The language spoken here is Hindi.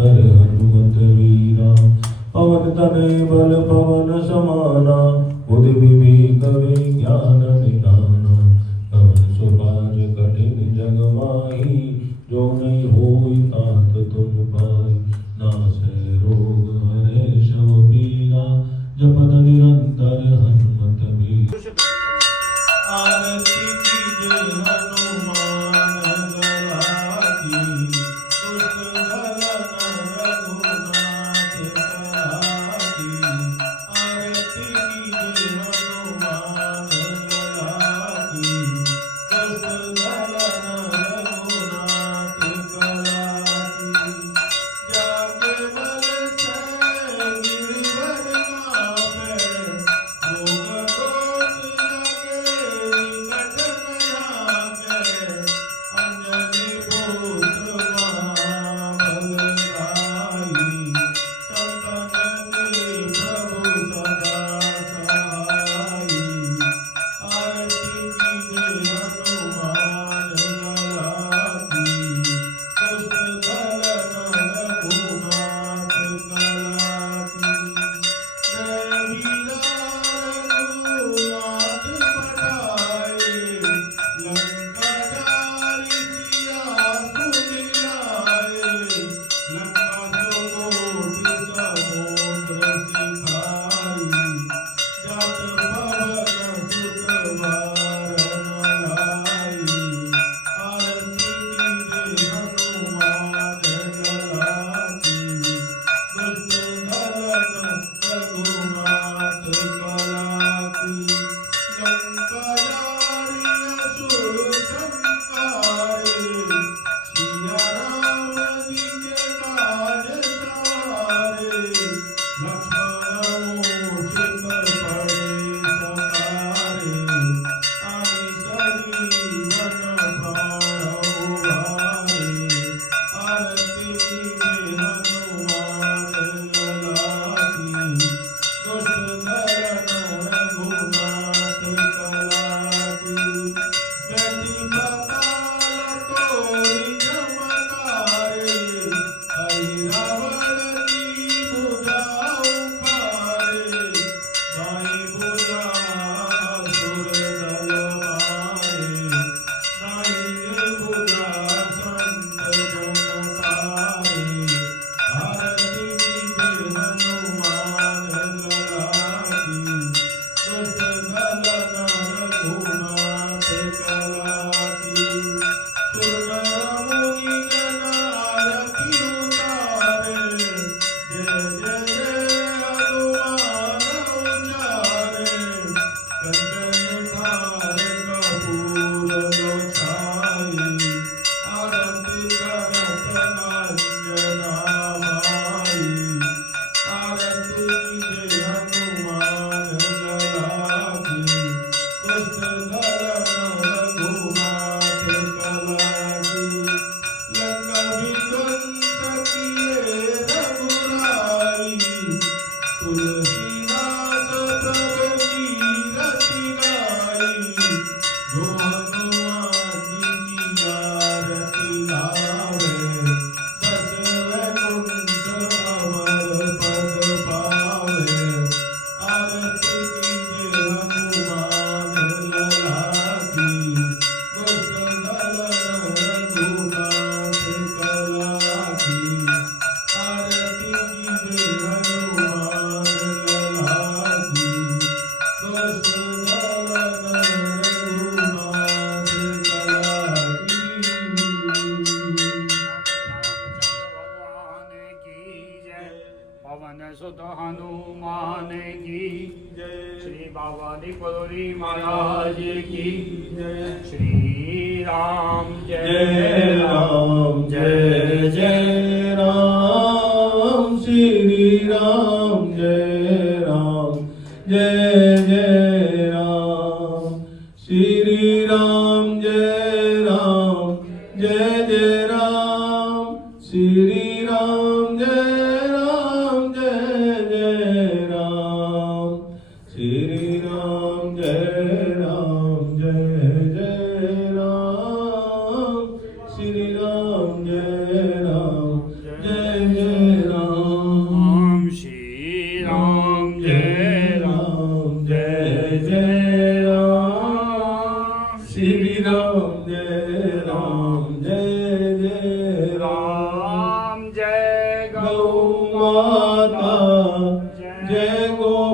कर हनुमत वीरा। पवन तनय बल पवन समाना, बुद्धि विवेक विज्ञान निधाना। पवन सुकाज कठिन जग माही, जो नहीं होई तात तुम पाई। नासै रोग हरै शव पीरा, जपत निरंतर हनुमत वीरा। आरती कीजे हनुमान गला की, दुष्ट दलन रघुनाथ कला की। आरती कीजे हनुमान गला की, दुष्ट दलन रघुनाथ कला की। जाके बल से गिरिवर गावे, रोग दोष जाके निकट न आवे। अंजनी पुत्र महाबलदाई, संतन के प्रभु सदा सहाई। आरती कीजे हनुमान गला की, दुष्ट दलन रघुनाथ कला की। जय वीरा रघुनाथ पठाए, लंका जारि सिया सुमिलाए। लंका सुकोटि समुद्र सिखाई, जात पवन सुत बारन लाई। आरती कीजे हनुमान गला की, दुष्ट दलन रघुनाथ कला की। लंका जारि असुर संहारे, सिया राम जी के काज सवारे। लक्ष्मण मूषिक पड़े सवारे, आनि सजीवन प्राण उबारे। आरती कीजे हनुमान गला की, दुष्ट दलन रघुनाथ कला की। बैठी पाताल तोरि चमकारे, हरि रावण की भुजा उखाड़े। बाई भुजा असुर दल मारे, दाहिनी भुजा संत जन तारे। आरती कीजे हनुमान गला की, दुष्ट दलन रघुनाथ कला की। सुर मुनि जन आरती उतारे, जय जय जय हनुमान उचारे। कंचन थार कपूर लो छाई, आरती करत अंजना माई। आरती कीजे हनुमान गला की, दुष्ट दलन रघुनाथ कला की। लंका विध्वंस किए रघुराई, तुलसीदास प्रभु की रति गाई। जो हनुमान जी की आरती गावे, बस वैकुंठ अमर पद पावे। आरती कीजे हनुमान गला की, दुष्ट दलन रघुनाथ कला की। आरती कीजे हनुमान गला की, दुष्ट दलन रघुनाथ कला की। भगवान की जय। पवन सुत हनुमान की जय। श्री बाबा दीपरी महाराज की जय। श्री राम जय राम जय जय राम, श्री राम जय राम जय जय राम। श्री राम जय राम जय जय राम, श्री राम जय राम जय जय राम। श्री राम जय राम जय जय राम, श्री राम जय राम जय जय जय राम श्री राम जय राम जय जय राम जय गौ माता जय गो